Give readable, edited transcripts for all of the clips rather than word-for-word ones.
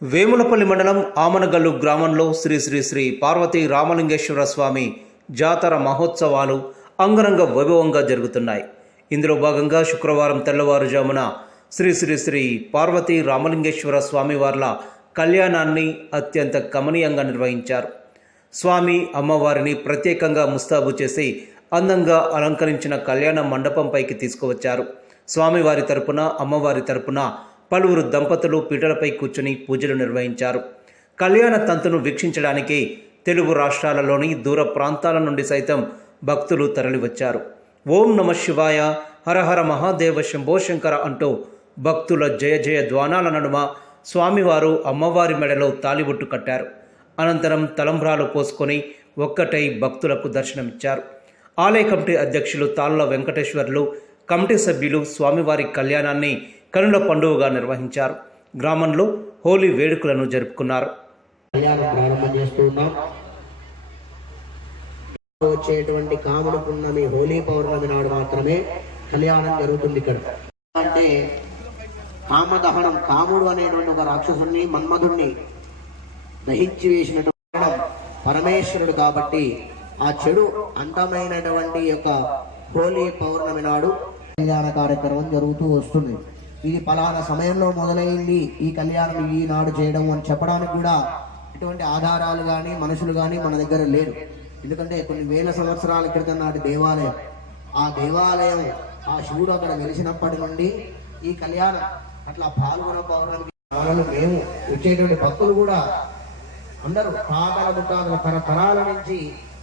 వేములపల్లి మండలం ఆమనగల్లు గ్రామంలో శ్రీ శ్రీ శ్రీ పార్వతీ రామలింగేశ్వర స్వామి జాతర మహోత్సవాలు అంగరంగ వైభవంగా జరుగుతున్నాయి. ఇందులో భాగంగా శుక్రవారం తెల్లవారుజామున శ్రీ శ్రీ శ్రీ పార్వతీ రామలింగేశ్వర స్వామివార్ల కళ్యాణాన్ని అత్యంత కమనీయంగా నిర్వహించారు. స్వామి అమ్మవారిని ప్రత్యేకంగా ముస్తాబు చేసి అందంగా అలంకరించిన కళ్యాణ మండపంపైకి తీసుకువచ్చారు. స్వామివారి తరపున అమ్మవారి తరపున పలువురు దంపతులు పీటలపై కూర్చుని పూజలు నిర్వహించారు. కళ్యాణ తంతును వీక్షించడానికి తెలుగు రాష్ట్రాలలోని దూర ప్రాంతాల నుండి సైతం భక్తులు తరలివచ్చారు. ఓం నమ శివాయ, హరహర మహాదేవ శంభో శంకర అంటూ భక్తుల జయ జయ ధ్వానాల నడుమ స్వామివారు అమ్మవారి మెడలో తాలిబొట్టు కట్టారు. అనంతరం తలంబ్రాలు పోసుకొని ఒక్కటై భక్తులకు దర్శనమిచ్చారు. ఆలయ కమిటీ అధ్యక్షులు తాళ్ళ వెంకటేశ్వర్లు, కమిటీ సభ్యులు స్వామివారి కళ్యాణాన్ని కనుల పండుగగా నిర్వహించారు. గ్రామంలో హోలీ వేడుకలను జరుపుకున్నారు. కళ్యాణం ప్రారంభం చేస్తున్నాం. వచ్చేటువంటి కాముడు పున్నమి హోలీ పౌర్ణమి నాడు మాత్రమే కళ్యాణం జరుగుతుంది. ఇక్కడ అంటే కామదహనం, కాముడు అనేటువంటి ఒక రాక్షసుని మన్మధుడిని దహించి వేసినటువంటి పరమేశ్వరుడు కాబట్టి ఆ చెడు అంతమైనటువంటి యొక్క హోలీ పౌర్ణమి నాడు కళ్యాణ కార్యక్రమం జరుగుతూ వస్తుంది. ఇది పలానా సమయంలో మొదలైంది ఈ కళ్యాణం ఈనాడు చేయడం అని చెప్పడానికి కూడా ఎటువంటి ఆధారాలు కానీ మనుషులు కానీ మన దగ్గర లేరు. ఎందుకంటే కొన్ని వేల సంవత్సరాల క్రితం నాటి దేవాలయం, ఆ దేవాలయం ఆ శివుడు అక్కడ వెలిసినప్పటి నుండి ఈ కళ్యాణం అట్లా పాల్గొన పౌర్ణమికి మేము వచ్చేటువంటి భక్తులు కూడా అందరూ తాతల ముత్తాతల తరతరాల నుంచి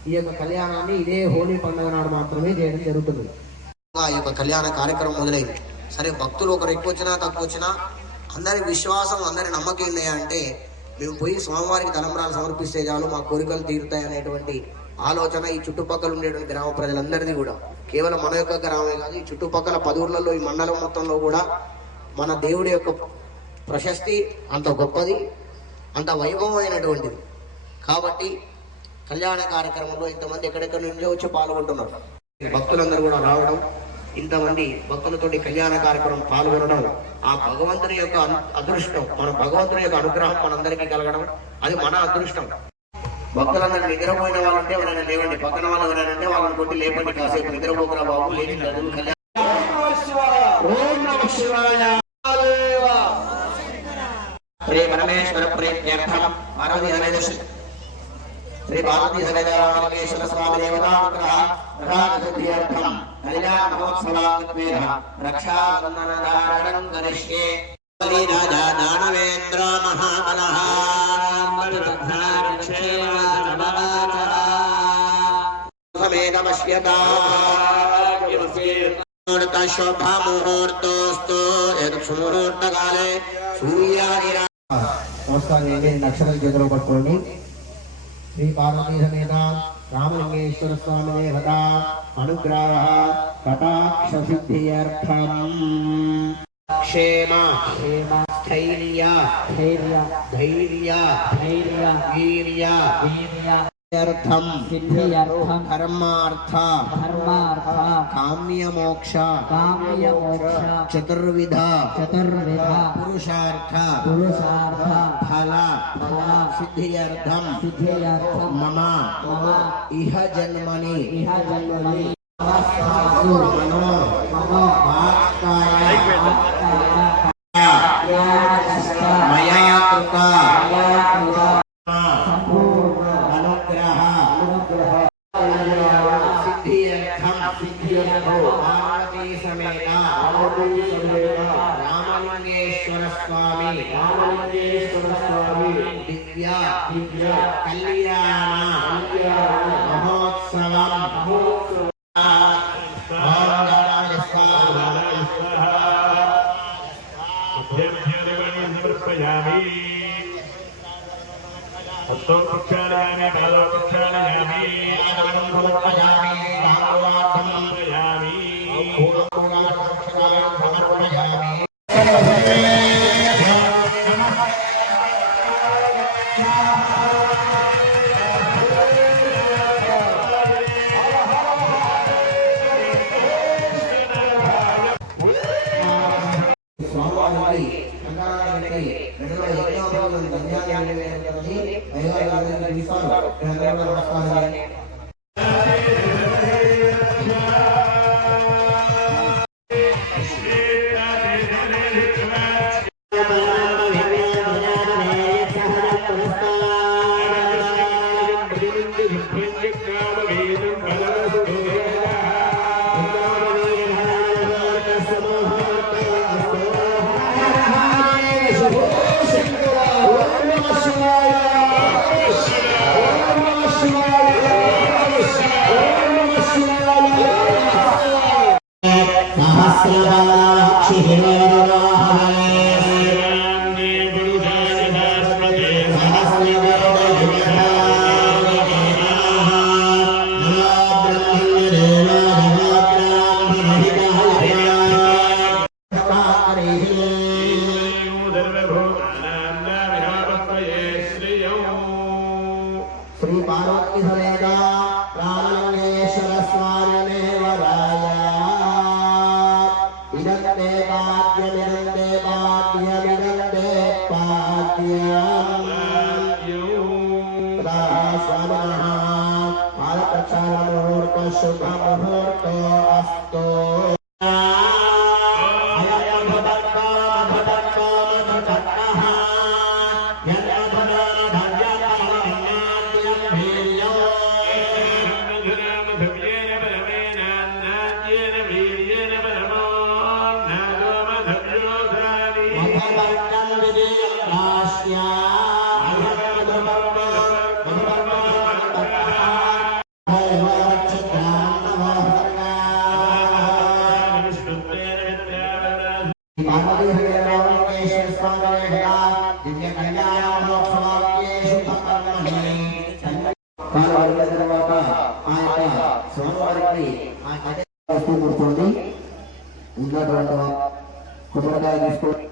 ఈ యొక్క కళ్యాణాన్ని ఇదే హోలీ పండుగ నాడు మాత్రమే చేయడం జరుగుతుంది. ఈ యొక్క కళ్యాణ కార్యక్రమం మొదలైంది. సరే, భక్తులు ఒకరు ఎక్కువ వచ్చినా తక్కువ వచ్చినా అందరి విశ్వాసం, అందరి నమ్మకం ఏంటి అంటే మేము పోయి స్వామివారికి తలంబ్రాలు సమర్పిస్తే చాలు మా కోరికలు తీరుతాయి అనేటువంటి ఆలోచన ఈ చుట్టుపక్కల ఉండేటువంటి గ్రామ ప్రజలందరిది కూడా. కేవలం మన యొక్క గ్రామమే కాదు, ఈ చుట్టుపక్కల 10 ఊర్లలో ఈ మండలం మొత్తంలో కూడా మన దేవుడి యొక్క ప్రశస్తి అంత గొప్పది, అంత వైభవమైనటువంటిది. కాబట్టి కళ్యాణ కార్యక్రమంలో ఇంతమంది ఎక్కడెక్కడి నుంచో వచ్చి పాల్గొంటున్నారు. భక్తులందరూ కూడా రావడం, ఇంతమంది భక్తులతోటి కళ్యాణ కార్యక్రమం పాల్గొనడం ఆ భగవంతుని యొక్క అదృష్టం, మన భగవంతుని యొక్క అనుగ్రహం మనందరికీ కలగడం, అది మన అదృష్టం. భక్తులందరూ నిద్రపోయిన వాళ్ళంటే ఎవరైనా లేవండి, పక్కన వాళ్ళు ఎవరైనా వాళ్ళని కొట్టి లేపండి, కాసేపు నిద్రపోకురా బాబు, లేచి కళ్యాణ పరమేశ్వర ప్రీత్యర్థం శ్రీ పార్వతీ సమేత రామలింగేశ్వర స్వామి దేవతానుగ్రహ ప్రసాదసిద్ధ్యర్థం కళ్యాణ మహోత్సవాత్మేన రక్షాబంధనధారణం కరిష్యే. రాజా దానవేంద్ర మహాబలః సమేత పశ్యతా శోభాముహూర్తోస్తు యత్సుముహూర్తకాలే సూర్యాది. నమస్కారం చేయండి, నక్షత్రం చేతిలో పట్టుకోండి. శ్రీ పార్వతీ సమేత రామలింగేశ్వర స్వామి దేవత అనుగ్రహ కటాక్ష సిద్ధ్యర్థం క్షేమ స్థైర్య ధైర్య వీర్య అర్థం ధర్మార్థ కామ్య మోక్ష చతుర్విధ పురుషార్థ ఫల సిద్ధ్యర్థం మమ ఇహ జన్మని మనో మయా కృత పార్వతీ సమేత రామలింగేశ్వర స్వామి దివ్య కళ్యాణ మహోత్సవం హస్తో ప్రక్షాళయామి, పాదో ప్రక్షాళయామి, సమర్పయామి. అందరికీ రెండవ యజ్ఞోపయోగం గంజాన్ని వేయబడుతుంది. అయ్యగారు అందరికీ పిలుస్తారు. అందరూ నమస్కారం చేయండి. श्री पार्वती समेत रामलिंगेश्वर स्वामी वराय इदन्ते पाद्यमिदन्ते पाद्यमिदन्ते पाद्यम् स्वामिनः पादप्रक्षालमुहूर्त शुभमुहूर्त अस्तु కూర్చోండి. ఉన్నటువంటి కుటుంబాలు తీసుకోండి.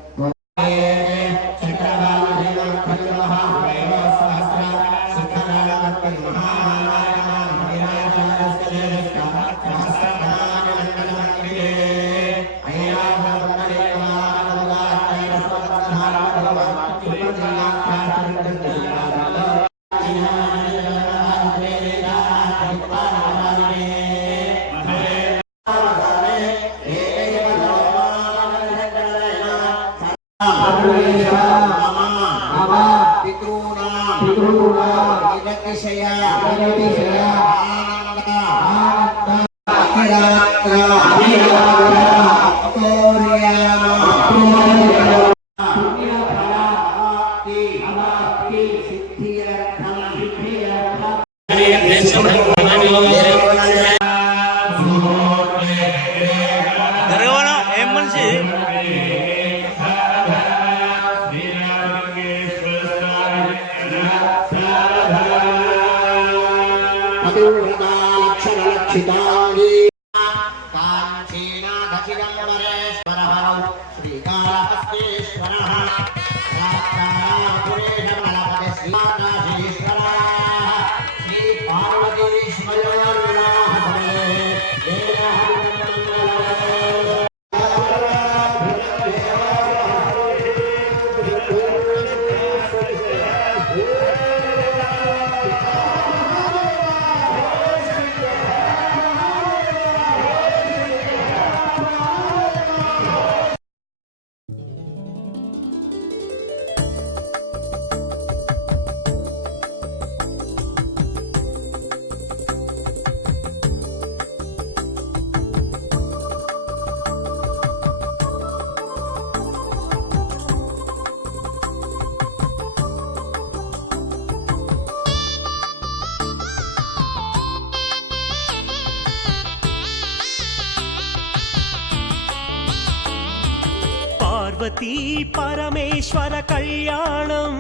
పార్వతీ పరమేశ్వర కళ్యాణం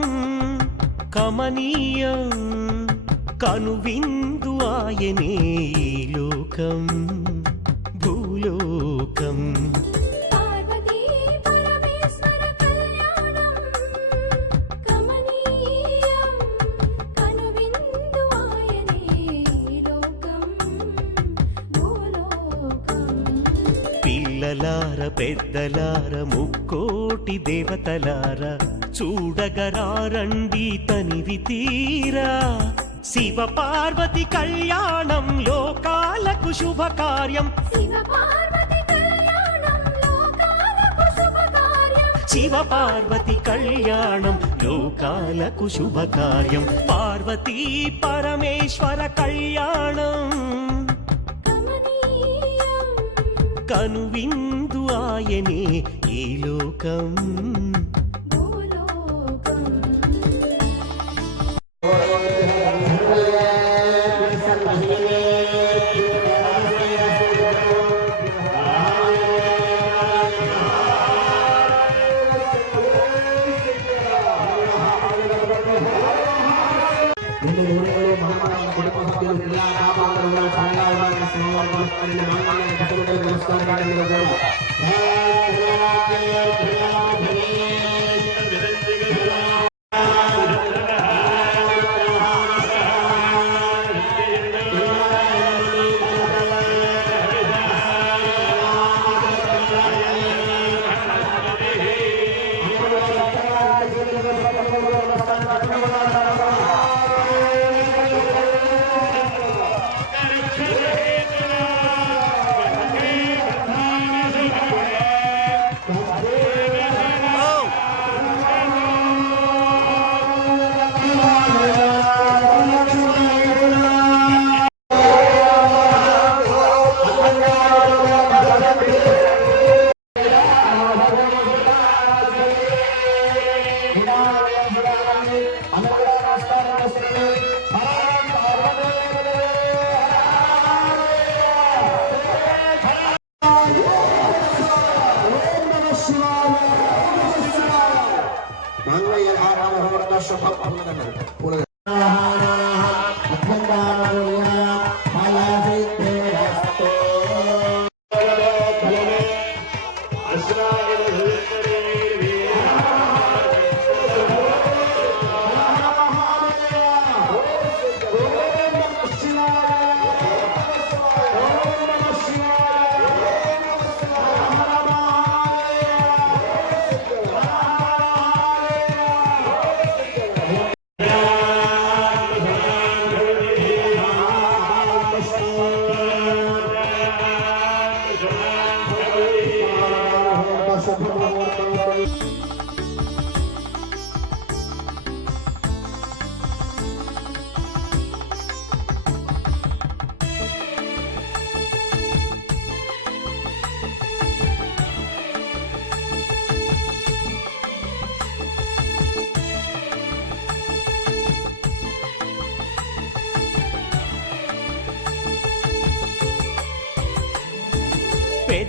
కమనీయం కనువిందు ఆయనే లోకం భూలోకం పిల్ల పిల్లలార పెద్దలార ముక్కోటి దేవతలార చూడగరారండి తనివి తీరా శివ పార్వతి కళ్యాణం లోకాలకు శుభకార్యం శివ పార్వతి కళ్యాణం లోకాలకు శుభకార్యం పార్వతీ పరమేశ్వర కళ్యాణం కనువిందు ఆయనే ఈ లోకం రెండు ఊరిలో మహామాయ కుటుంబ సభ్యులు జిల్లా కాపాడుతున్న సంఘాలను సంవర్ధన మంగళ కుటుంబ నమస్కారాలు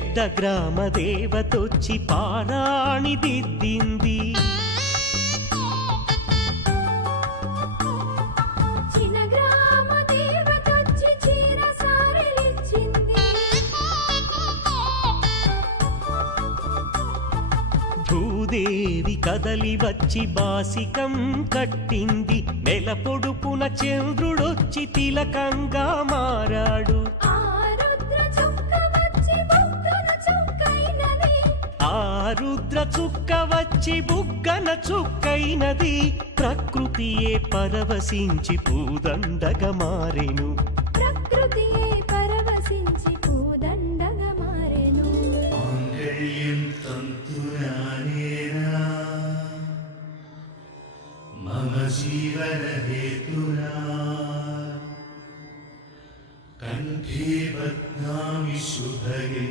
పెద్ద గ్రామ దేవతొచ్చి పారాణి దిద్దింది భూదేవి కదలి వచ్చి బాసికం కట్టింది నెల పొడుపున చంద్రుడొచ్చి తిలకంగా మారాడు రుద్ర చుక్క వచ్చి బుగ్గన చుక్కైనది ప్రకృతియే పరవశించి పూదండగా మారెను ప్రకృతియే పరవశించి పూదండగా మారెను మాంగళ్యం తంతునానేనా మమ జీవన హేతునా కంఠే బధ్నామి శుభగే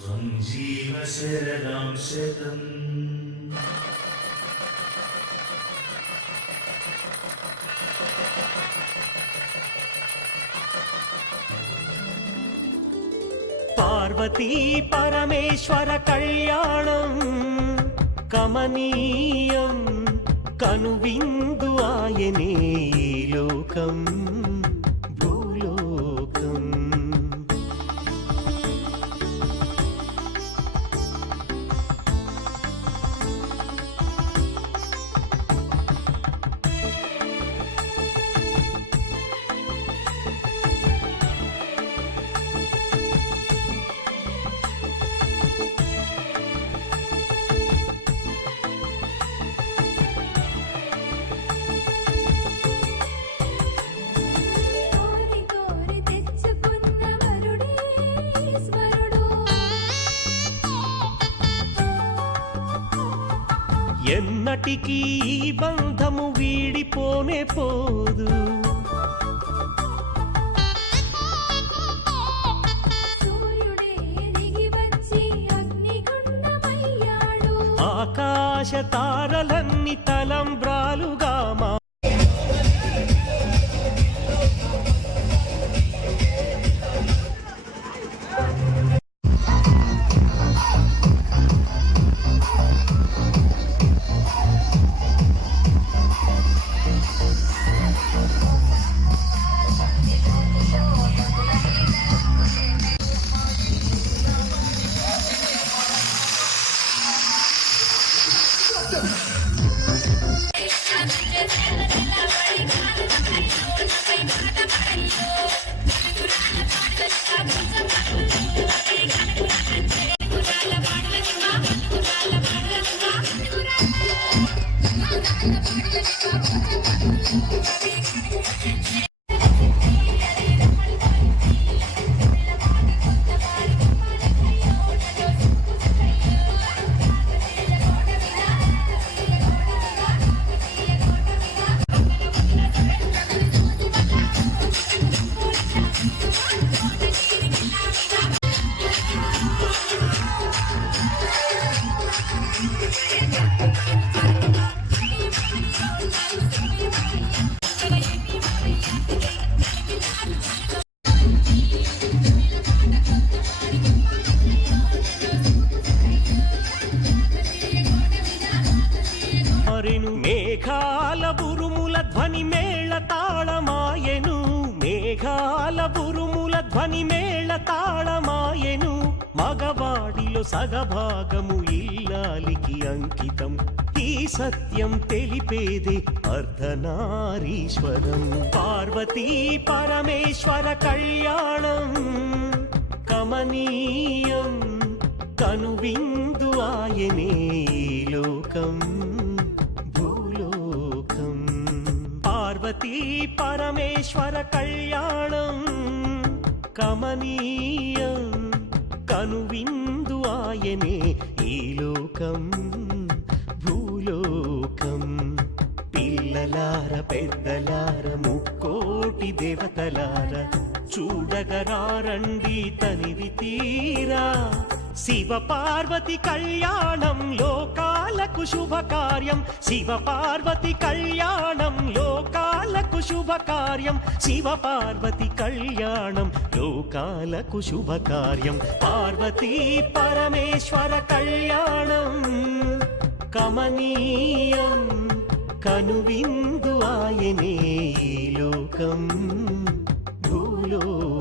త్వం జీవ శరదాం శతం పార్వతీ పరమేశ్వర కళ్యాణం కమనీయం కనువిందు ఆయనే ఈ లోకం భూలోకం ఎన్నటికీ ఈ బంధము వీడిపోనే పోదు. సూర్యుడే దిగి వచ్చి అగ్నిగుండమయ్యాడు. ఆకాశ తారలన్నీ తలంబ్రాలుగా మారెను. మేఘాల బురుముల ధ్వని మేళ తాళమాయెను. మేఘాల బురుముల ధ్వని మేళ తాళమాయెను. మగవాడిలో సగభాగము ఇల్లాలికి అంకితం. ఈ సత్యం తెలిపేదే అర్ధనారీశ్వరం. పార్వతీ పరమేశ్వర కళ్యాణం కమనీయం. కనువిందు ఆయనే లోకం భూలోకం. పార్వతీ పరమేశ్వర కళ్యాణం కమనీయం. కనువిందు ఆయనే ఈ లోకం భూలోకం. పిల్లలార పెద్దలార ముక్కోటి దేవతలార చూడగరారండి తనివి తీరా. శివ పార్వతి కళ్యాణం లోకాలకు శుభకార్యం. శివ పార్వతి కళ్యాణం లోకాలకు శుభకార్యం. శివ పార్వతి కళ్యాణం లోకాలకు శుభకార్యం. పార్వతీ పరమేశ్వర కళ్యాణం కమనీయం. కనువిందు ఆయనే ఈ లోకం భూలోకం.